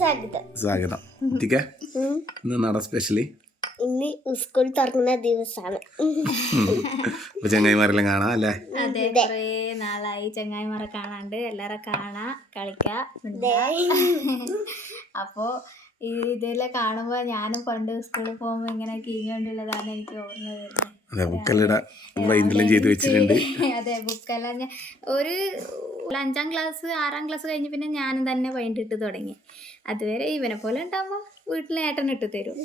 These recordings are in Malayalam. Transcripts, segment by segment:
സ്വാഗതം. ഇന്ന് നട സ്പെഷ്യലി ഇന്ന് സ്കൂൾ തുറക്കുന്ന ദിവസമാണ് അപ്പൊ ചങ്ങായിമാരെല്ലാം കാണാം അല്ലേ? അതെ കുറേ നാളായി ചങ്ങായിമാരെ കാണാണ്ട്. എല്ലാരെ കാണാ കളിക്കാ. അപ്പോ ഈ ഇതെല്ലാം കാണുമ്പോ ഞാനും പണ്ട് സ്കൂളിൽ പോകുമ്പോ ഇങ്ങനെ കീഞ്ഞോണ്ടുള്ളതാണ് എനിക്ക് ഓർമ്മ വരുന്നത്. അതെ ബുക്കെല്ലാം വൈൻഡെല്ലാം ചെയ്ത് വെച്ചിട്ടുണ്ട്. അതെ ബുക്കെല്ലാം ഞാൻ ഒരു അഞ്ചാം ക്ലാസ് ആറാം ക്ലാസ് കഴിഞ്ഞ് പിന്നെ ഞാൻ തന്നെ വൈൻഡ് ഇട്ട് തുടങ്ങി. അതുവരെ ഇവനെ പോലെ ഉണ്ടാകുമ്പോൾ വീട്ടിൽ ഏട്ടൻ ഇട്ട് തരും.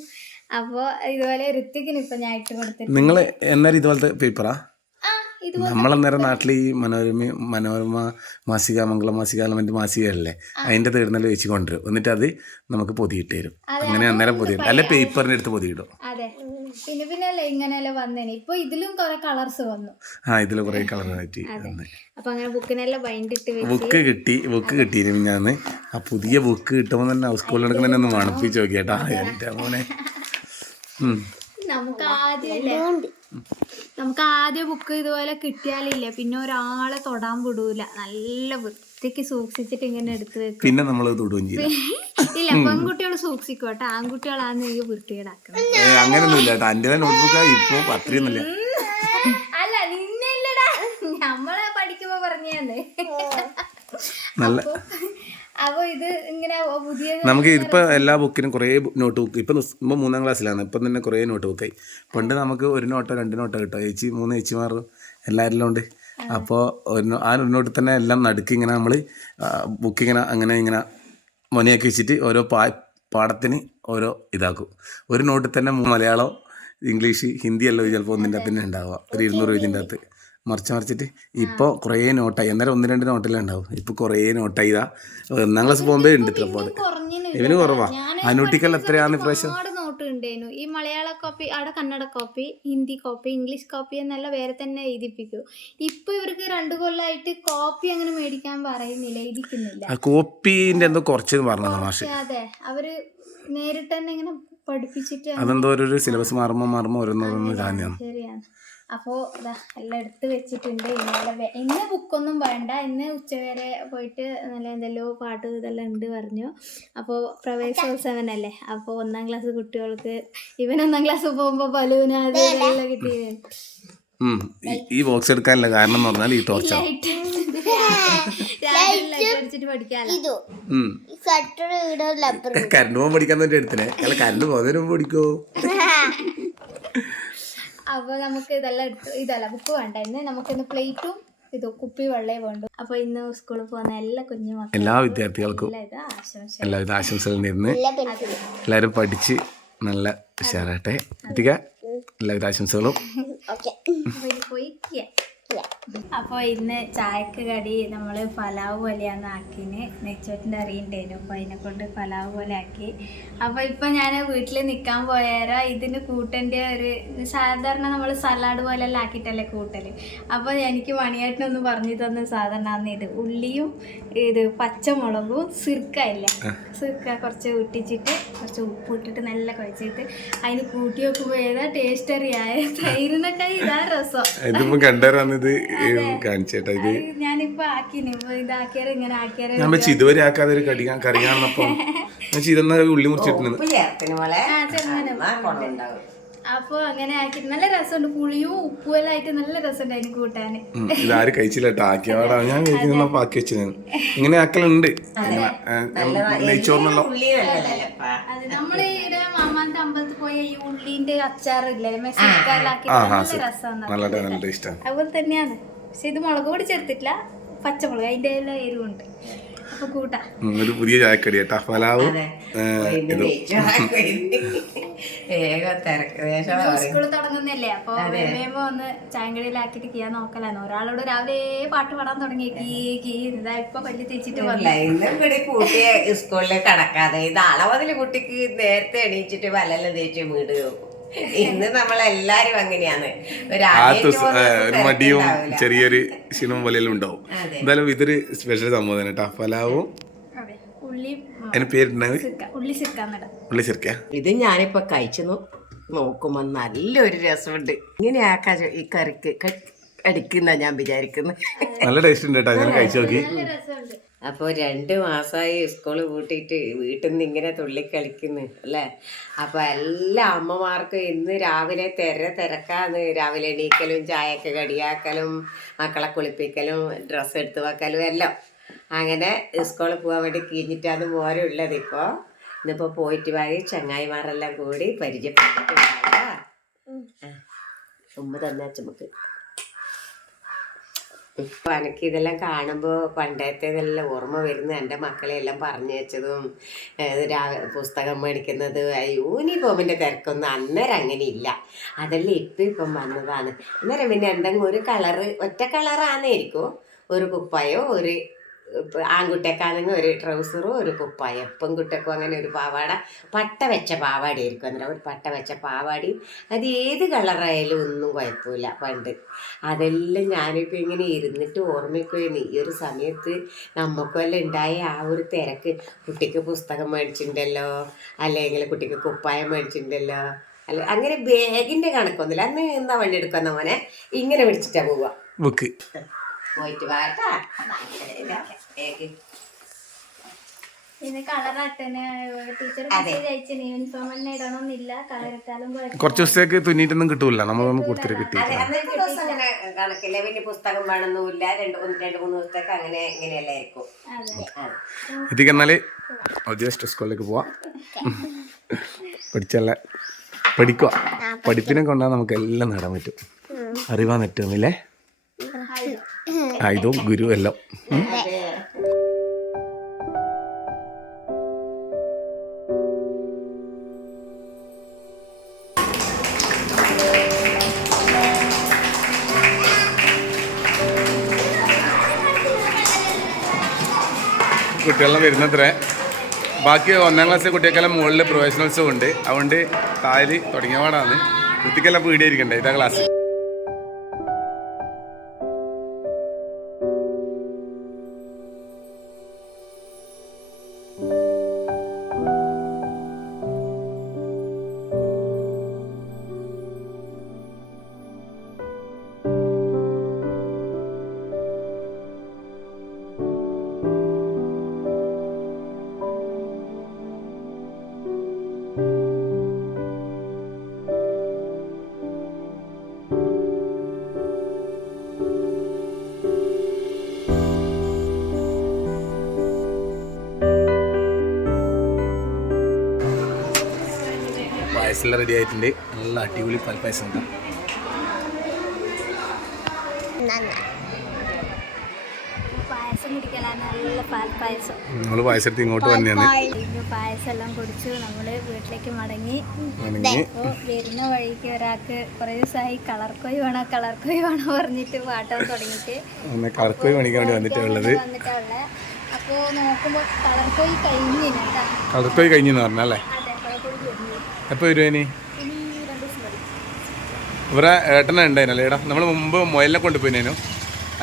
അപ്പോ ഇതുപോലെ ഋത്തിക്കിന് ഇപ്പം ഞാൻ ഇട്ട് കൊടുത്തിട്ട് നിങ്ങൾ എന്നാലും ഇതുപോലത്തെ പേപ്പറാ നമ്മളന്നേരം നാട്ടിൽ ഈ മനോരമ മനോരമ മാസിക മംഗള മാസിക അലമെന്റ് മാസികയല്ലേ അതിന്റെ തേടുന്നല്ല വെച്ച് കൊണ്ടുവരും. എന്നിട്ട് അത് നമുക്ക് പൊതിയിട്ട് തരും. അങ്ങനെ അന്നേരം പൊതിയിടും. അല്ലെ പേപ്പറിന്റെ അടുത്ത് പൊതിയിടും. പിന്നെ പിന്നെ അല്ലേ ഇങ്ങനെയല്ലേ വന്നേനെ. ഇപ്പൊ ഇതിലും കുറെ കളർസ് വന്നു. ആ ഇതിൽ കുറേ കളർ മാറ്റി അപ്പൊ അങ്ങനെ ബുക്കിനെല്ലാം ബൈൻഡ് ഇട്ട് വെച്ച് ബുക്ക് കിട്ടി ബുക്ക് കിട്ടിയിരുന്നു ഞാൻ ആ പുതിയ ബുക്ക് കിട്ടുമ്പോൾ തന്നെ സ്കൂളിൽ എടുക്കണ ഒന്ന് മണപ്പിച്ച് നോക്കിയേട്ടാ എന്റെ മോനെ. നമുക്ക് ആദ്യമല്ലേ നമുക്ക് ആദ്യ ബുക്ക് ഇതുപോലെ കിട്ടിയാലില്ലേ? പിന്നെ ഒരാളെ തൊടാൻ വിടൂല. നല്ല വൃത്തിക്ക് സൂക്ഷിച്ചിട്ട് ഇങ്ങനെ എടുത്ത് വെക്കും. പിന്നെ നമ്മൾ തൊടുകയും ചെയ്യും ഇല്ല പെൺകുട്ടികൾ സൂക്ഷിക്കോട്ടെ. കേട്ടോ. ആൺകുട്ടികളാന്ന് എനിക്ക് വൃത്തികേടാക്കണം അത്രയൊന്നുമില്ല അല്ല നിന്നല്ലടാ. നമ്മളെ പഠിക്കുമ്പോ പറഞ്ഞേ നല്ല അപ്പൊ ഇത് ഇങ്ങനെ പുതിയ നമുക്ക് ഇപ്പൊ എല്ലാ ബുക്കിനും കുറേ നോട്ട് ബുക്ക് ഇപ്പൊ ഇപ്പൊ മൂന്നാം ക്ലാസ്സിലാണ്. ഇപ്പം തന്നെ കുറേ നോട്ട് ബുക്കായി പണ്ട് നമുക്ക് ഒരു നോട്ടോ രണ്ട് നോട്ടോ കിട്ടോ? ചേച്ചി മൂന്ന് ചേച്ചിമാർ എല്ലാവരിലും ഉണ്ട്. അപ്പോൾ ആ ഉന്നോട്ട് തന്നെ എല്ലാം നടുക്ക് ഇങ്ങനെ നമ്മൾ ബുക്ക് ഇങ്ങനെ അങ്ങനെ ഇങ്ങനെ മൊനയാക്കി വെച്ചിട്ട് ഓരോ പാ പാടത്തിന് ഓരോ ഇതാക്കും. ഒരു നോട്ടിൽ തന്നെ മലയാളം ഇംഗ്ലീഷ് ഹിന്ദി എല്ലാം ചിലപ്പോൾ ഒന്നിന്റെ അകത്ത് തന്നെ ഉണ്ടാവുക. ഒരു ഇരുന്നൂറ് പേജിന്റെ അകത്ത്. മറിച്ച് മറിച്ചിട്ട് ഇപ്പോൾ കുറേ നോട്ടായി. അന്നേരം ഒന്ന് രണ്ട് നോട്ടിലേ ഉണ്ടാവും. ഇപ്പോൾ കുറേ നോട്ടായി ഇതാ. ഒന്നാം ക്ലാസ് പോകുമ്പോൾ ഉണ്ട് ഇത്ര പാട് ഇവന് കുറവാ. അനൂട്ടിക്കൽ എത്രയാണ് ഇപ്രാവശ്യം? നോട്ട് ഉണ്ടായിരുന്നു ഈ മലയാള കോപ്പി അവിടെ Kannada copy Hindi copy English copy എന്നെല്ലാം വേറെ തന്നെ എഴുതിപ്പിക്കൂ. ഇപ്പൊ ഇവർക്ക് രണ്ടു കൊല്ലമായിട്ട് കോപ്പി അങ്ങനെ മേടിക്കാൻ പറയുന്നില്ല എഴുതിക്കുന്നില്ല. എന്തോ കുറച്ച് അതെ. അവർ നേരിട്ട് തന്നെ ഇങ്ങനെ പഠിപ്പിച്ചിട്ട് അതെന്തോ ഒരു സിലബസ് മാറുമ്പോ മാറുമ്പോ ഓരോന്നോരോന്ന് ശരിയാണ്. അപ്പോൾ ഇതാ എല്ലാം എടുത്ത് വെച്ചിട്ടുണ്ട്. ഇന്നലെ ഇന്ന് ബുക്കൊന്നും വേണ്ട. ഇന്ന് ഉച്ചവരെ പോയിട്ട് നല്ല എന്തെല്ലോ പാട്ട് ഇതെല്ലാം ഉണ്ട് പറഞ്ഞു. അപ്പോൾ പ്രവേശോത്സവനല്ലേ അപ്പോൾ ഒന്നാം ക്ലാസ് കുട്ടികൾക്ക് ഇവൻ ഒന്നാം ക്ലാസ് പോകുമ്പോൾ ബലൂന് അത് ഇതെല്ലാം കിട്ടി ഈ- ബോക്സ് എടുക്കാനുള്ള കാരണം എന്ന് പറഞ്ഞാൽ ഈ ടോർച്ച കരണ്ട് പോകാൻ പഠിക്കാൻ വേണ്ടി എടുത്തില്ലേ? കരണ്ട് പോകുന്നതിന് മുമ്പ് പഠിക്കോ? അപ്പോൾ നമുക്ക് ഇതെല്ലാം എടുത്ത് ഇതല്ല ബുക്ക് വേണ്ട. ഇന്ന് നമുക്കിന്ന് പ്ലേറ്റും ഇത് കുപ്പി വെള്ളേ വേണ്ടു. അപ്പൊ ഇന്ന് സ്കൂളിൽ പോകുന്ന എല്ലാ കുഞ്ഞുമക്കളും എല്ലാ വിദ്യാർത്ഥികൾക്കും എല്ലാവിധ എല്ലാ പെൻസിൽ എല്ലാവരും പഠിച്ച് നല്ല ഉഷാറാട്ടെ എത്തിക്ക എല്ലാവിധ ആശംസകളും. പോയി. അപ്പോൾ ഇന്ന് ചായക്ക് കടി നമ്മൾ പലാവ് പോലെയാണ് ആക്കിന്. നെച്ചോട്ടിന്റെ അറിയണ്ടേനു അപ്പോൾ അതിനെ കൊണ്ട് പലാവ് പോലെ ആക്കി. അപ്പോൾ ഇപ്പം ഞാൻ വീട്ടിൽ നിൽക്കാൻ പോയാൽ ഇതിന് കൂട്ടന്റെ ഒരു സാധാരണ നമ്മൾ സലാഡ് പോലെല്ലാം ആക്കിയിട്ടല്ലേ കൂട്ടൽ. അപ്പോൾ എനിക്ക് മണിയായിട്ടൊന്ന് പറഞ്ഞു തന്ന സാധനമാണ് ഇത് ഉള്ളിയും ഇത് പച്ചമുളകും സിർക്ക ഇല്ലേ സിർക്ക കുറച്ച് ഇട്ടിച്ചിട്ട് കുറച്ച് ഉപ്പ് ഇട്ടിട്ട് നല്ല കുഴച്ചിട്ട് അതിന് കൂട്ടി വെക്കുമ്പോൾ ഏതാ ടേസ്റ്റ് അറിയായ തൈരിനൊക്കെ ഇതാ രസം. ഇത് കാണിച്ചേട്ടാ ഇത് ഞാൻ വെച്ച് ഇതുവരെ ആക്കാതെ ഒരു കടി കറി കാണുന്നപ്പോ ഞാൻ ഇതെന്നാ ഉള്ളി മുറിച്ചിട്ടുണ്ട് അപ്പൊ അങ്ങനെ ആക്കി. നല്ല രസമുണ്ട്. പുളിയും ഉപ്പും എല്ലാം ആയിട്ട് നല്ല രസമുണ്ട് അതിന് കൂട്ടാന്. ഉം, ഇതാരും കഴിച്ചില്ല കേട്ടോ ആക്കിയവാടാ ഞാൻ കഴിക്കുന്നപ്പോ ആക്കി വെച്ചത്. ഇങ്ങനെ ആക്കലുണ്ട്. നെയ്ച്ചോറിനല്ലോ അത്. നമ്മൾ ഇവിടെ മാമാന്റെ അമ്പലത്തിൽ പോയ ഈ ഉള്ളിന്റെ അച്ചാറില്ലേ? മെസ്സിക്കാലാക്കി നല്ല രസമാണ് അതുപോലെ തന്നെയാണ്. പക്ഷെ ഇത് മുളക് പൊടി ചേർത്തിട്ടില്ല. പച്ചമുളക്. അതിന്റെ എല്ലാം എരിവുണ്ട്. ഒരു പുതിയ ചായക്കടി കേട്ടാ. വേഷം സ്കൂൾ തുടങ്ങുന്നല്ലേ? അപ്പൊ വേഗം ഒന്ന് ചായങ്കടിയിലാക്കിട്ട് കീയാൻ നോക്കലാണ് ഒരാളോട് രാവിലെ പാട്ട് പാടാൻ തുടങ്ങി. കീ കീ ഇതാ ഇപ്പൊ പല്ല് തേച്ചിട്ട് വന്നു. ഇന്നും സ്കൂളിൽ കടക്കാതെ. ഇത് അളവതിൽ കുട്ടിക്ക് നേരത്തെ എണീച്ചിട്ട് വലല്ല തേച്ച് വീട് നോക്കും ഇന്ന് നമ്മളെല്ലാരും അങ്ങനെയാണ്. ഒരു മടിയും ചെറിയൊരു ക്ഷീണവും പോലെയെല്ലാം ഉണ്ടാവും. എന്തായാലും ഇതൊരു സ്പെഷ്യൽ സംഭവം കേട്ടോ പലാവും അതെ. ഉള്ളി ഇത് ഞാനിപ്പോ കഴിച്ചു നോക്കുമ്പോ നല്ലൊരു രസമുണ്ട്. ഇങ്ങനെ ആക്കാ ഈ കറിക്ക് അടിക്കുന്ന ഞാൻ വിചാരിക്കുന്നു. നല്ല ടേസ്റ്റ് ഉണ്ട് കേട്ടോ ഞാൻ കഴിച്ചു നോക്കി. നല്ല രസമുണ്ട്. അപ്പോൾ രണ്ട് മാസമായി സ്കൂൾ പൂട്ടിയിട്ട് വീട്ടിൽ നിന്ന് ഇങ്ങനെ തുള്ളിക്കളിക്കുന്നു അല്ലേ? അപ്പോൾ എല്ലാ അമ്മമാർക്കും ഇന്ന് രാവിലെ തിര തിരക്കാന്ന്. രാവിലെ എണീക്കലും ചായയൊക്കെ കടിയാക്കലും മക്കളെ കുളിപ്പിക്കലും ഡ്രസ്സ് എടുത്ത് വെക്കലും എല്ലാം. അങ്ങനെ സ്കൂളിൽ പോകാൻ വേണ്ടി കിഞ്ഞിട്ടാണ് പോരുള്ളത് ഇപ്പോൾ ഇന്നിപ്പോൾ പോയിട്ട് വാങ്ങി ചങ്ങായിമാരെല്ലാം കൂടി പരിചയപ്പെട്ടിട്ട് ഉമ്മ തന്നെ ഇപ്പൊ എനിക്ക് ഇതെല്ലാം കാണുമ്പോൾ പണ്ടത്തേതെല്ലാം ഓർമ്മ വരുന്നു എന്റെ മക്കളെ എല്ലാം പറഞ്ഞു വെച്ചതും പുസ്തകം മേടിക്കുന്നത് യൂണിഫോമിന്റെ തിരക്കൊന്നും അന്നേരം അങ്ങനെ ഇല്ല. അതെല്ലാം ഇപ്പം ഇപ്പം വന്നതാണ്. അന്നേരം പിന്നെ എന്തെങ്കിലും ഒരു കളറ് ഒറ്റ കളറാന്നായിരിക്കും ഒരു കുപ്പായോ ഒരു ഇപ്പം ആൺകുട്ടിയൊക്കെയാണെങ്കിൽ ഒരു ട്രൗസറും ഒരു കുപ്പായം പെൺകുട്ടിക്കും അങ്ങനെ ഒരു പാവാട പട്ട വെച്ച പാവാടി ആയിരിക്കും അന്നേരം ഒരു പട്ട വെച്ച പാവാടി. അത് ഏത് കളറായാലും ഒന്നും കുഴപ്പമില്ല പണ്ട്. അതെല്ലാം ഞാനിപ്പോൾ ഇങ്ങനെ ഇരുന്നിട്ട് ഓർമ്മിക്കുകയാണ് ഈ ഒരു സമയത്ത് നമുക്കെല്ലാം ഉണ്ടായ ആ ഒരു തിരക്ക്. കുട്ടിക്ക് പുസ്തകം മേടിച്ചിട്ടുണ്ടല്ലോ അല്ലെങ്കിൽ കുട്ടിക്ക് കുപ്പായം മേടിച്ചിട്ടുണ്ടല്ലോ അല്ല അങ്ങനെ ബാഗിന്റെ കണക്കൊന്നുമില്ല. അന്ന് എന്താ വണ്ടി എടുക്കുന്ന മോനെ? ഇങ്ങനെ പിടിച്ചിട്ടാണ് പോവുക. ബുക്ക് പോയിട്ട് വാട്ടാ. പിന്നെ കളറാട്ടന് ടീച്ചർ യൂണിഫോം തന്നെ ഇടണമെന്നില്ല കുറച്ച് ദിവസത്തേക്ക് തുന്നിയിട്ടൊന്നും കിട്ടൂല. നമ്മളൊന്നും കൊടുത്തിട്ട് കിട്ടി കിട്ടിയില്ല അങ്ങനെ കണക്കില്ല. പിന്നെ പുസ്തകം വേണമെന്നില്ല രണ്ട് ഒന്ന് രണ്ട് മൂന്ന് ദിവസത്തേക്ക് അങ്ങനെ ഇങ്ങനെയല്ലേ ആയിരിക്കും അതെ. അതെ. ഇതിക്ക് എന്നാൽ ജസ്റ്റ് സ്കൂളിലേക്ക് പോവാം. പഠിച്ചല്ല? പഠിക്കുക പഠിപ്പിനെ കൊണ്ടാ നമുക്ക് എല്ലാം നേടാൻ പറ്റും. അറിവാൻ പറ്റുന്നില്ലേ ആയുധവും ഗുരു എല്ലാം. കുട്ടികളെല്ലാം വരുന്നത്രേ. ബാക്കി ഒന്നാം ക്ലാസ്സിലെ കുട്ടികൾക്കെല്ലാം മുകളിൽ പ്രൊഫഷണൽസും ഉണ്ട് അതുകൊണ്ട് താൽ തുടങ്ങിയ പാടാണ് കുട്ടിക്കെല്ലാം പീടിയായിരിക്കണ്ടേ ഇതാ ക്ലാസ് പായസമെല്ലാം റെഡി ആയിട്ടുണ്ട്. നല്ല അടിപൊളി പാൽപ്പായസം ഉണ്ട് നമ്മൾ പായസത്തിൽ ഇങ്ങോട്ട് വന്നെയാണ്. കഴിഞ്ഞു പായസം എല്ലാം കുടിച്ചു നമ്മൾ വീട്ടിലേക്ക് മടങ്ങി. വരുന്ന വഴിക്ക് ഒരാൾക്ക് കുറെ ദിവസമായി കളർ കൊയ് വേണോ കളർ കൊയ് വേണോ പറഞ്ഞിട്ട് പാട്ടാൻ തുടങ്ങിയിട്ട്. ഒന്ന് പണിക്കാൻ വേണ്ടി വന്നിട്ടുള്ളത് വന്നിട്ടുള്ള അപ്പോ നോക്കുമ്പോൾ കളർ കൊയ് കഴിഞ്ഞു കേട്ടാ. കറക്കോയി കഴിഞ്ഞെന്ന് പറഞ്ഞല്ലേ അതെ കളർ കൊയ് കഴിഞ്ഞു എപ്പോൾ വരും ഇനി? ഇനി രണ്ട് ദിവസം മതി ഇവിടെ ഏട്ടനെ ഉണ്ടായിരുന്നല്ലേ ഏടാ നമ്മൾ മുമ്പ് മുയലിനെ കൊണ്ടുപോയിനു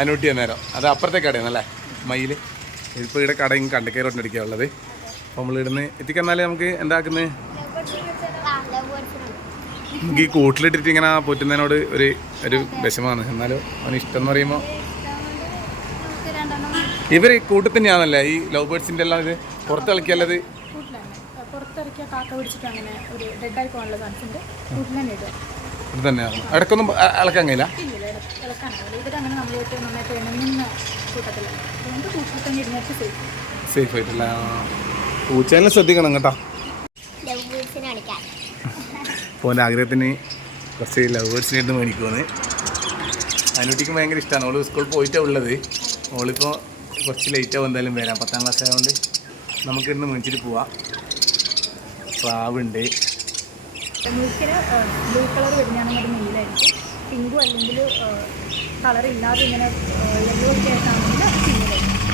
അനൂട്ടി നേരം അത് അപ്പുറത്തെ കടയാണല്ലേ മയിൽ ഇപ്പോൾ ഇവിടെ കടയും കണ്ടക്കയറോട്ടിന് അടിക്കുക ഉള്ളത്. അപ്പോൾ നമ്മൾ ഇവിടുന്ന് എത്തിക്കന്നാലേ നമുക്ക് എന്താക്കുന്നത് നമുക്ക് ഈ കൂട്ടിലിട്ടിട്ട് ഇങ്ങനെ പോറ്റുന്നതിനോട് ഒരു ഒരു വിഷമാണ് എന്നാലും അവന് ഇഷ്ടം എന്ന് പറയുമ്പോൾ ഇവർ കൂട്ടത്തിൽ തന്നെയാണല്ലേ ഈ ലവ് ബേർഡ്സിന്റെ എല്ലാം ഇത് പുറത്ത് കളിക്കല്ലത് കൂട്ടിലാണ് പുറത്തിറക്കിയ കാക്ക പിടിച്ചിട്ട് അങ്ങനെ ഒരു ഡെഡായി പോകാനുള്ള ചാൻസ് ഉണ്ട്. കൂട്ടിൽ തന്നെ ഇടുക ഇത് തന്നെയാണ് ഇടയ്ക്കൊന്നും ഇളക്കാൻ കഴിയില്ല? ഇട- ഇളക്കാനാവില്ല ഇവരങ്ങനെ നമ്മളുമായിട്ട് നന്നായിട്ട് ഇണങ്ങുന്ന കൂട്ടത്തിലാണ് അതുകൊണ്ട് കൂട്ടിൽ തന്നെ ഇരുന്നിട്ട് സേഫ് സേഫ് ആയിട്ടില്ല. പൂച്ചേനെ ശ്രദ്ധിക്കണം കേട്ടോ. എന്റെ ആഗ്രഹത്തിന് കുറച്ച് ലവ് ബേർഡ്സിനെ ഇരുന്ന് മേടിക്കുമെന്ന് അനുട്ടിക്ക് ഭയങ്കര ഇഷ്ടമാണ് ഓൾ സ്കൂളിൽ പോയിട്ടാണ് ഉള്ളത്. ഓളിപ്പോൾ കുറച്ച് ലേറ്റാവും എന്തായാലും വരാം പത്താം ക്ലാസ് ആയതുകൊണ്ട് നമുക്കിരുന്ന് ഇന്ന് മേടിച്ചിട്ട് പോവാം. പ്രാവുണ്ട് ബ്ലൂ കളർ വരുന്നതാണെങ്കിൽ അത് മെയിലായിരിക്കും പിങ്കും അല്ലെങ്കിൽ കളർ ഇല്ലാതെ ഇങ്ങനെ യെല്ലോ ഒക്കെ ആയിട്ടാണെങ്കിൽ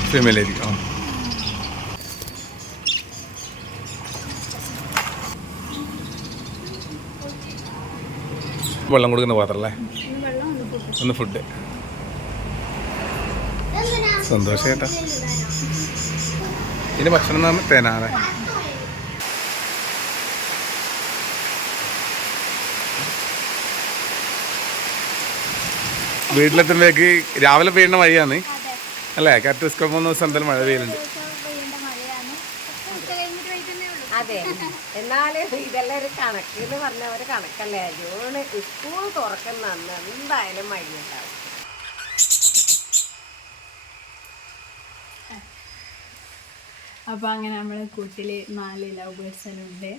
ഫീമെയിലായിരിക്കും വെള്ളം കൊടുക്കുന്ന പാത്രല്ലേ? വെള്ളം ഒന്ന് ഫുഡ് സന്തോഷം കേട്ടോ ഇതിന് ഭക്ഷണം എന്ന് പറഞ്ഞാൽ തേനാണ് വീട്ടിലെത്തുമ്പോഴേക്ക് രാവിലെ പെയ്യുന്ന മഴയാണ്. അല്ലേ? കറക്റ്റ് സ്കൂൾ മൂന്ന് ദിവസം എന്തായാലും മഴ പെയ്യുന്നുണ്ട്. പെയ്യേണ്ട മഴയാണ്. പക്ഷെ ഉച്ച കഴിഞ്ഞിട്ട് പെയ്തേ ഉള്ളൂ. അതെ. എന്നാലും ഇതെല്ലാം ഒരു കണക്ക് എന്ന് പറഞ്ഞ ഒരു കണക്കല്ലേ? ജൂണ് സ്കൂൾ തുറക്കുന്ന അന്ന് എന്തായാലും മഴയുണ്ടാവും അപ്പോൾ അങ്ങനെ നമ്മൾ കൂട്ടിൽ നാല് ലവ് ബേർഡ്സ് എല്ലാം ഉണ്ട്.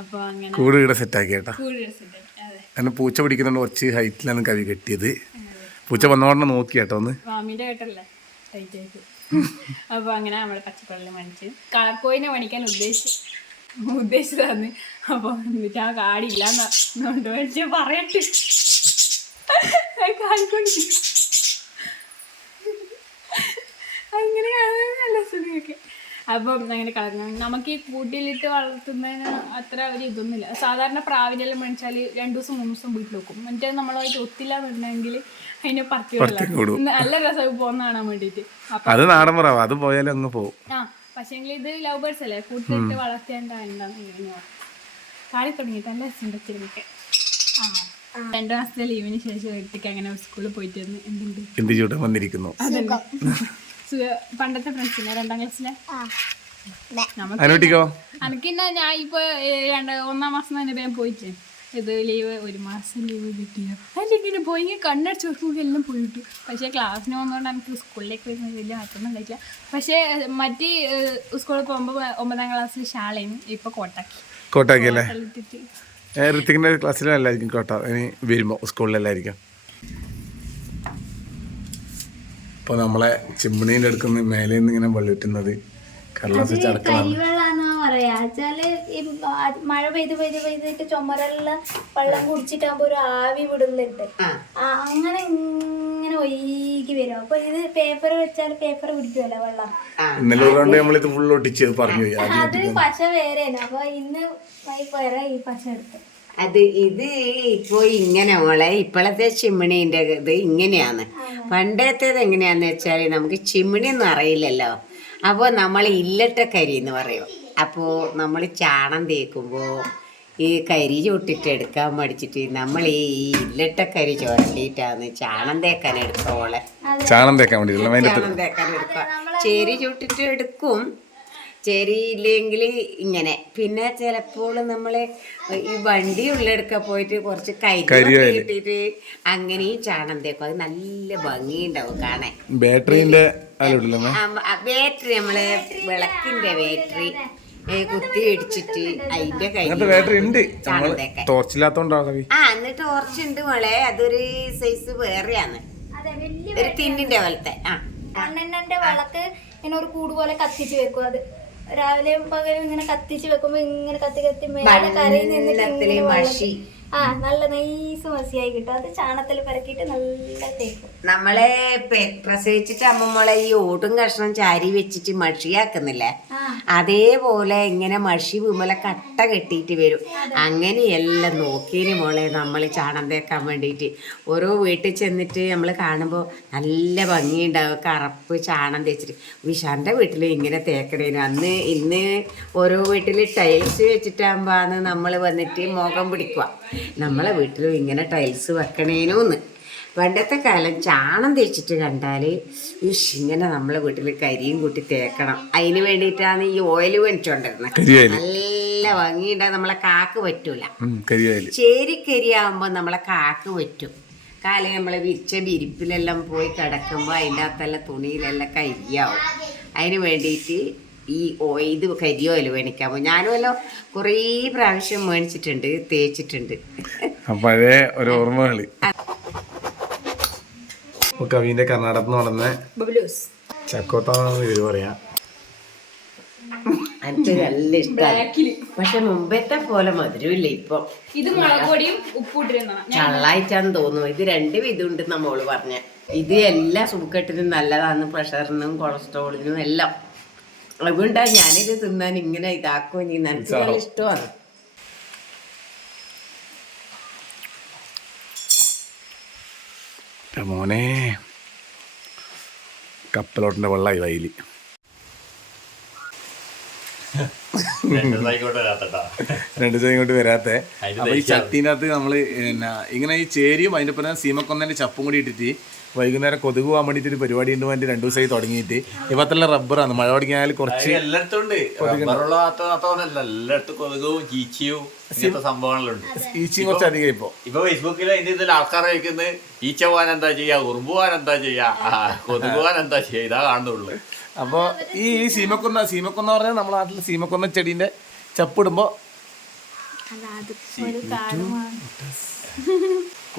അപ്പോൾ അങ്ങനെ കൂട് സെറ്റ് സെറ്റാക്കി കേട്ടോ. സെറ്റ് ആക്കി. അതെ. എന്നെ പൂച്ച പിടിക്കുന്നുണ്ട് കുറച്ച് ഹൈറ്റിലാണ് കവി കെട്ടിയത്. പൂച്ച വന്നോണ്ട് നോക്കി കേട്ടോ അപ്പോൾ അങ്ങനെ നമ്മൾ പച്ചക്കറിയെല്ലാം മണിച്ച്. കാർക്കോയിനെ മണിക്കാൻ ഉദ്ദേശിച്ചു ഉദ്ദേശിച്ചതാണ് അപ്പൊ എന്നിട്ട് ആ കാടില്ല പറയട്ടെ. കാണിക്കൊണ്ട് അങ്ങനെയാണ് നല്ല സുഖമൊക്കെ അപ്പം അങ്ങനെ കളഞ്ഞു. നമുക്ക് ഈ കൂട്ടിലിട്ട് വളർത്തുന്നതിന് അത്ര ഒരു ഇതൊന്നുമില്ല. സാധാരണ പ്രാവിനെല്ലാം മേടിച്ചാൽ രണ്ട് ദിവസം മൂന്ന് ദിവസം വീട്ടിൽ വെക്കും. മറ്റേ നമ്മളായിട്ട് ഒത്തില്ല എന്നുണ്ടെങ്കിൽ അതിനെ നല്ല രസം പോകുന്ന കാണാൻ അത് നാടൻ പറവ അത് പോയാലും അങ്ങ് പോകും ആ പക്ഷേങ്കിൽ ഇത് ലവ് ബേർഡ്സ് അല്ലേ? കൂട്ടിലിട്ട് വളർത്തേണ്ട തുടങ്ങിയിട്ട് നല്ല രസമുണ്ടൊക്കെ ആ രണ്ടു മാസത്തെ ലീവിന് ശേഷം അങ്ങനെ സ്കൂളിൽ പോയിട്ട് എന്തുണ്ട്? എന്ത് ചൂട്ടം വന്നിരിക്കുന്നു? പണ്ടത്തെ ഫ്രണ്ട്സിനെ രണ്ടാം ക്ലാസ്സിലെ? നമുക്ക് എനിക്കിന്ന ഞാൻ ഇപ്പൊ ഏ, രണ്ട് ഒന്നാം മാസം തന്നെ വേഗം പോയിട്ട്. ഇത് ലീവ് ഒരു മാസം ലീവ് കിട്ടിയോ അല്ലെങ്കിൽ പോയി? കണ്ണടിച്ച് നോക്കുമ്പോൾ എല്ലാം പോയിട്ടു. പക്ഷേ ക്ലാസ്സിന് പോകുന്നതുകൊണ്ട് എനിക്ക് സ്കൂളിലേക്ക് വരുന്നത് വലിയ മാറ്റമൊന്നും പക്ഷേ മറ്റ് സ്കൂളിൽ പോകുമ്പോൾ ഒമ്പതാം ക്ലാസ്സിൽ ഷാളയും ഇപ്പൊ കോട്ടാക്കി. കോട്ടാക്കി അല്ലേ ഋത്തിക്കിന്റെ ക്ലാസ്സിലും അല്ലായിരിക്കും കോട്ട. ഇനി വരുമ്പോൾ സ്കൂളിലല്ലായിരിക്കും. ഇപ്പോൾ നമ്മളെ ചിമ്മിണീന്റെ അടുക്കുന്ന മേലെ നിന്ന് ഇങ്ങനെ വെള്ളിട്ടുന്നത് കടലാസ് ചടക്കണം കരിവെള്ളാന്നാ പറയാ? വെച്ചാൽ ഈ മഴ പെയ്ത് പെയ്ത് പെയ്തിട്ട് ചുമരെല്ലാം വെള്ളം കുടിച്ചിട്ടാകുമ്പോ ഒരു ആവി വിടുന്നുണ്ട്. ആ, അങ്ങനെ ഇങ്ങനെ ഒഴുകി വരും. അപ്പൊ ഇത് പേപ്പർ വെച്ചാൽ പേപ്പർ പിടിക്കുമല്ലോ വെള്ളം. അത് പശ വേറെയാണ്. അപ്പൊ ഇന്ന് വേറെ ഈ പശ എടുത്ത്. അത് ഇത് ഇപ്പോ ഇങ്ങനെ മോളെ ഇപ്പോഴത്തെ ചിമ്മിണീന്റെ ഇത് ഇങ്ങനെയാണ്. പണ്ടത്തേത് എങ്ങനെയാന്ന് വെച്ചാൽ നമുക്ക് ചിമ്മിണി ഒന്നും അറിയില്ലല്ലോ. അപ്പോൾ നമ്മൾ ഇല്ലട്ട കരി എന്ന് പറയും. അപ്പോൾ നമ്മൾ ചാണം തേക്കുമ്പോൾ ഈ കരി ചൂട്ടിട്ട് എടുക്കാൻ മടിച്ചിട്ട് നമ്മൾ ഈ ഇല്ലട്ട കരി ചുരണ്ടിയിട്ടാണ് ചാണം തേക്കാൻ എടുക്കോളെ ചാണം തേക്കാൻ വേണ്ടി ചാണം തേക്കാൻ എടുക്കുക. ചേരി ചുട്ടിട്ട് എടുക്കും. ചേരി ഇല്ലെങ്കിൽ ഇങ്ങനെ. പിന്നെ ചിലപ്പോൾ നമ്മൾ ഈ വണ്ടി ഉള്ളെടുക്ക പോയിട്ട് കുറച്ച് കരി. കിട്ടിയിട്ട് അങ്ങനെയും ചാണം തേക്കും. അത് നല്ല ഭംഗിയുണ്ടാവും കാണാൻ. ബാറ്ററിന്റെ ബാറ്ററി നമ്മളെ വിളക്കിന്റെ ബാറ്ററി കുത്തി ഇടിച്ചിട്ട് അതിന്റെ ഉണ്ട്. ചാണം നമ്മൾ തേക്കാൻ ടോർച്ചില്ലാത്തോണ്ടോ കവി ആ എന്നിട്ട് ടോർച്ചുണ്ട് മോളെ. അതൊരു സൈസ് വേറെയാണ്. അതെ വലിയ ഒരു തിന്നിന്റെ പോലത്തെ. ആ. കണ്ണെണ്ണന്റെ വിളക്ക് ഇങ്ങനെ ഒരു കൂട് പോലെ കത്തിച്ച് വെക്കും അത്. രാവിലെയും പകലും ഇങ്ങനെ കത്തിച്ച് വെക്കുമ്പോ ഇങ്ങനെ കത്തി കത്തി മേലെ കരയിൽ നിന്നിട്ട് മഷി. ആ നല്ല നൈസ് മസിയായി കിട്ടും. അത് ചാണത്തിൽ പരക്കിയിട്ട് നല്ല തേക്കും. നമ്മളെ പ്രസവിച്ചിട്ട് അമ്മമ്മളെ ഈ ഓടും കഷ്ണം ചാരി വെച്ചിട്ട് മഷിയാക്കുന്നില്ലേ? അതേപോലെ ഇങ്ങനെ മഷി വിമല കട്ട കെട്ടിയിട്ട് വരും. അങ്ങനെയെല്ലാം നോക്കിയതിന് മോളെ നമ്മൾ ചാണം തേക്കാൻ വേണ്ടിയിട്ട്. ഓരോ വീട്ടിൽ ചെന്നിട്ട് നമ്മൾ കാണുമ്പോൾ നല്ല ഭംഗിയുണ്ടാവും. കറുപ്പ് ചാണം തേച്ചിട്ട്. വിശാന്റെ വീട്ടിൽ ഇങ്ങനെ തേക്കണേനു. അന്ന് ഇന്ന് ഓരോ വീട്ടിൽ ടൈൽസ് വെച്ചിട്ടാകുമ്പോൾ നമ്മൾ വന്നിട്ട് മുഖം പിടിക്കുക. നമ്മളെ വീട്ടിലും ഇങ്ങനെ ടൈൽസ് വെക്കണേനോന്ന്. പണ്ടത്തെ കാലം ചാണം തേച്ചിട്ട് കണ്ടാൽ ഇഷ് ഇങ്ങനെ നമ്മളെ വീട്ടിൽ കരിയും കൂട്ടി തേക്കണം. അതിന് വേണ്ടിയിട്ടാണ് ഈ ഓയിൽ മേടിച്ചോണ്ടിരുന്നത് കരിവേൽ നല്ല ഭംഗിയുണ്ടാകും നമ്മളെ കാക്ക് പറ്റൂല. ചേരിക്കരിയാകുമ്പോൾ നമ്മളെ കാക്ക് പറ്റും. കാലം നമ്മളെ വിരിച്ച വിരിപ്പിലെല്ലാം പോയി കിടക്കുമ്പോൾ അതിന്റെ അകത്തെല്ലാം തുണിയിലെല്ലാം കരിയാവും. അതിന് വേണ്ടിയിട്ട് ഈ ഓ ഇത് കരി ഓയിൽ ഞാനുമല്ലോ കുറേ പ്രാവശ്യം മേടിച്ചിട്ടുണ്ട് തേച്ചിട്ടുണ്ട്. പഴയ ഒരു ഓർമ്മകൾ കവിന്റെ കർണാടകത്തിൽ നടന്ന ബബ്ലൂസ്. ചക്കോത്താന്ന് പേര് പറയാം. എനിക്ക് നല്ല ഇഷ്ടമാണ് പക്ഷെ മുമ്പത്തെ പോലെ മധുരമില്ല ഇപ്പൊ. ഇത് മുളകൊടിയും ഉപ്പൂട്ടിരുന്ന ചള്ളായിട്ടാന്ന് തോന്നുന്നു ഇത് രണ്ടും ഇതുണ്ടെന്ന് ഉണ്ട് നമ്മൾ പറഞ്ഞ. ഇത് എല്ലാ സുഖക്കെട്ടിനും നല്ലതാണ് പ്രഷറിനും കൊളസ്ട്രോളിനും എല്ലാം. അതുകൊണ്ടാ ഞാനിത് തിന്നാൻ ഇങ്ങനെ ഇതാക്കുകയും ചെയ്യുന്ന. എനിക്ക് നല്ല ഇഷ്ടമാണ്. മോനെ കപ്പലോട്ടിന്റെ വെള്ളമായി വൈലി രണ്ട് ദിവസം ഇങ്ങോട്ട് വരാത്തേ. അപ്പൊ ഈ ചട്ടീനകത്ത് നമ്മൾ ഇങ്ങനെ ഈ ചേരിയും അതിന്റെ ഒപ്പം സീമക്കൊന്നന്റെ ചപ്പും കൂടി ഇട്ടിട്ട് വൈകുന്നേരം കൊതുക് പോകാൻ വേണ്ടിയിട്ട് ഒരു പരിപാടി ഉണ്ട് വേണ്ടി രണ്ടു ദിവസമായി തുടങ്ങിയിട്ട്. ഇപ്പൊ തന്നെ റബ്ബറാണ് മഴ തുടങ്ങിയാൽ കുറച്ച് എല്ലായിടത്തും ഉണ്ട്. റബ്ബറുള്ള മാത്രമല്ല എല്ലായിടത്തും കൊതുകും ചീച്ചിയും ഇങ്ങനത്തെ സംഭവങ്ങളുണ്ട്. ഈച്ചയും കുറച്ച് അധികം ഇപ്പൊ. ഇപ്പൊ ഫേസ്ബുക്കിൽ അതിന്റെ ഇതിൽ ആൾക്കാർ കഴിക്കുന്നത് ഈച്ച പോകാൻ എന്താ ചെയ്യാ? ഉറുമ്പ് പോകാൻ എന്താ ചെയ്യാ? കൊതുക് പോകാൻ എന്താ ചെയ്യാ? ഇതാ കാണുന്നുള്ളു. അപ്പോ ഈ സീമക്കൊന്ന സീമക്കൊന്ന പറഞ്ഞാൽ നമ്മുടെ നാട്ടിൽ സീമക്കൊന്ന ചെടീന്റെ ചപ്പിടുമ്പോൾ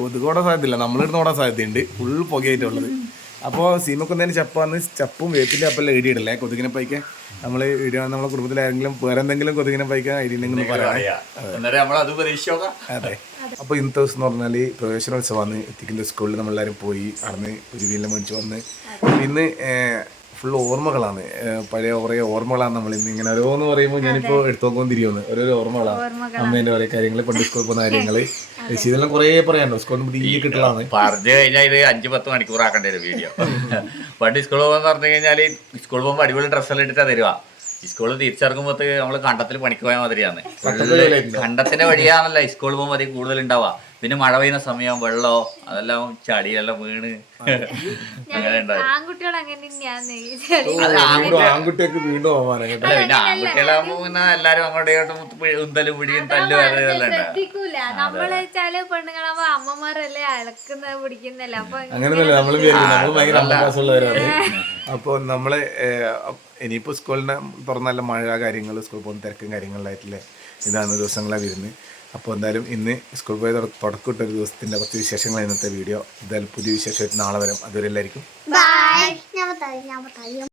ഒരു ഓടാൻ സാധ്യതയില്ല. നമ്മളിടുന്ന് ഓടാൻ സാധ്യതയുണ്ട്. ഫുൾ പുകയായിട്ടുള്ളത് അപ്പോൾ സീമക്കൊന്നതിന് ചപ്പാന്ന് ചപ്പും വേപ്പിന്റെ അപ്പെല്ലാം ഇടിയിടല്ലേ കൊതുകിനെ പൈക്കാൻ നമ്മൾ ഇടുക നമ്മളെ കുടുംബത്തിൽ ആരെങ്കിലും വേറെ എന്തെങ്കിലും കൊതുകിനെ പൈക്കാൻ ഇടിയുണ്ടെങ്കിൽ പറയാം അത് അപ്പോൾ ഇന്നത്തെ ദിവസം എന്ന് പറഞ്ഞാൽ പ്രവേശനോത്സവമാണ്. എത്തിക്കുന്ന സ്കൂളിൽ നമ്മളെല്ലാവരും പോയി അവിടുന്ന് ഒരു വീലിനെ മേടിച്ച് വന്ന്. ഇന്ന് ഫുൾ ഓർമ്മകളാണ്. പഴയ കുറേ ഓർമ്മകളാണ് നമ്മൾ ഇന്ന് ഇങ്ങനെ ഓരോന്ന് പറയുമ്പോൾ ഞാനിപ്പോൾ എടുത്തു നോക്കൊണ്ടിരിക്കുന്നു ഓരോരോ ഓർമ്മകളാണ്. അമ്മേന്റെ ഓരോ കാര്യങ്ങൾ പണ്ട് സ്കൂളിൽ പോകുന്ന കാര്യങ്ങൾ ഇതെല്ലാം കുറേ പറയാനുണ്ടോ. സ്കൂളിൽ ഡിഗ്രി കിട്ടലാണ് പറഞ്ഞു കഴിഞ്ഞാൽ ഇത് അഞ്ച് പത്ത് മണിക്കൂർ ആക്കേണ്ടി വരും വീഡിയോ. പണ്ട് സ്കൂളിൽ പോകുന്ന പറഞ്ഞു കഴിഞ്ഞാൽ സ്കൂളിൽ പോകുമ്പോൾ അടിപൊളി ഡ്രസ്സെല്ലാം എടുത്താൽ തരുക സ്കൂൾ സ്കൂളിൽ തിരിച്ചിറങ്ങുമ്പോൾ നമ്മൾ കണ്ടത്തിൽ പണിക്ക് പോയാൽ മാതിരിയാണ്. കണ്ടത്തിന്റെ വഴിയാണല്ലോ സ്കൂളിൽ പോകുമ്പോൾ അതിൽ കൂടുതൽ ഉണ്ടാവുക. പിന്നെ മഴ പെയ്യുന്ന സമയം വെള്ളോ അതെല്ലാം ചടിയെല്ലാം വീണ്. അങ്ങനെ ആൺകുട്ടികൾ വീണ്ടും കേട്ടോ. പിന്നെ ആൺകുട്ടികളാകുമ്പോ പിന്നെ എല്ലാരും അങ്ങോട്ടും ഇങ്ങോട്ടും ഉന്തലും പിടിയും തല്ലും ശ്രദ്ധിക്കൂല. നമ്മൾ വെച്ചാൽ പെണ്ണുങ്ങളാവുമ്പോ അമ്മമാരല്ലേ അളക്കുന്ന പിടിക്കുന്നല്ല? അപ്പൊ നമ്മൾ നമ്മൾ ഭയങ്കര അഭ്യാസമുള്ളവരാണ് അപ്പോൾ നമ്മൾ ഇനിയിപ്പോൾ സ്കൂളിന് തുറന്നല്ല മഴ കാര്യങ്ങൾ സ്കൂൾ പോകുന്ന തിരക്കും കാര്യങ്ങളായിട്ടില്ലേ ഇതാണ് ദിവസങ്ങളാണ് വരുന്നത്. അപ്പോൾ എന്തായാലും ഇന്ന് സ്കൂൾ പോയി തുടക്കമിട്ട ഒരു ദിവസത്തിന്റെ കുറച്ച് വിശേഷങ്ങൾ ഇന്നത്തെ വീഡിയോ. എന്തായാലും പുതിയ വിശേഷമായിട്ട് നാളെ വരും. അതുവരെ എല്ലാവർക്കും